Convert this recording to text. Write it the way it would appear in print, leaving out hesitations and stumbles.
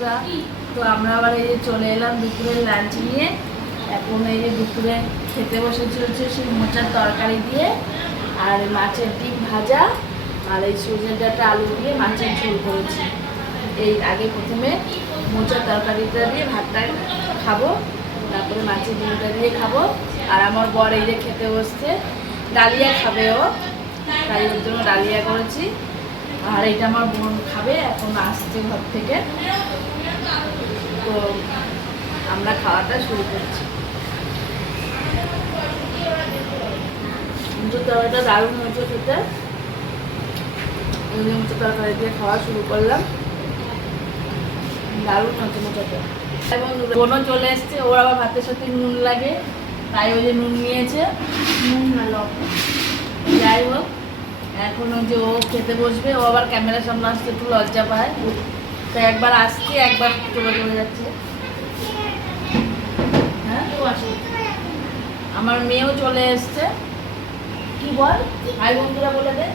বন্ধুরা, তো আমরা আবার এই যে চলে এলাম দুপুরের লাঞ্চ নিয়ে। এখন এই যে দুপুরে খেতে বসেছি হচ্ছে সেই মোচার তরকারি দিয়ে আর মাছের ডিম ভাজা আর এই সজনে ডাঁটা আলু দিয়ে মাছের ঝোল করেছি। এই আগে প্রথমে মোচার তরকারিটা দিয়ে ভাতটা খাবো, তারপরে মাছের ডিমটা দিয়ে খাবো। আর আমার বর এই যে খেতে বসছে, ডালিয়া খাবে ও, তাই ওর জন্য ডালিয়া করেছি। আর এটা আমার বোন খাবে, এখন আসছে ঘর থেকে, তো আমরা খাওয়াটা শুরু করছি। মুচোর তরকারিটা দারুণ হয়েছে খেতে, মুচোর তরকারি দিয়ে খাওয়া শুরু করলাম। দারুণ হয়েছে মুচোটা। এবং বোনও চলে এসছে, ওর আবার ভাতের সাথে নুন লাগে, তাই ওই যে নুন নিয়েছে, নুন না লবণ। যাই হোক, এখন ওই যে ও খেতে বসবে, ও আবার ক্যামেরার সামনে আসতে একটু লজ্জা পায়, তো একবার আসছে একবার চলে চলে যাচ্ছে। হ্যাঁ, আমার মেয়েও চলে এসছে। কি বল, হাই বন্ধুরা বলে দে।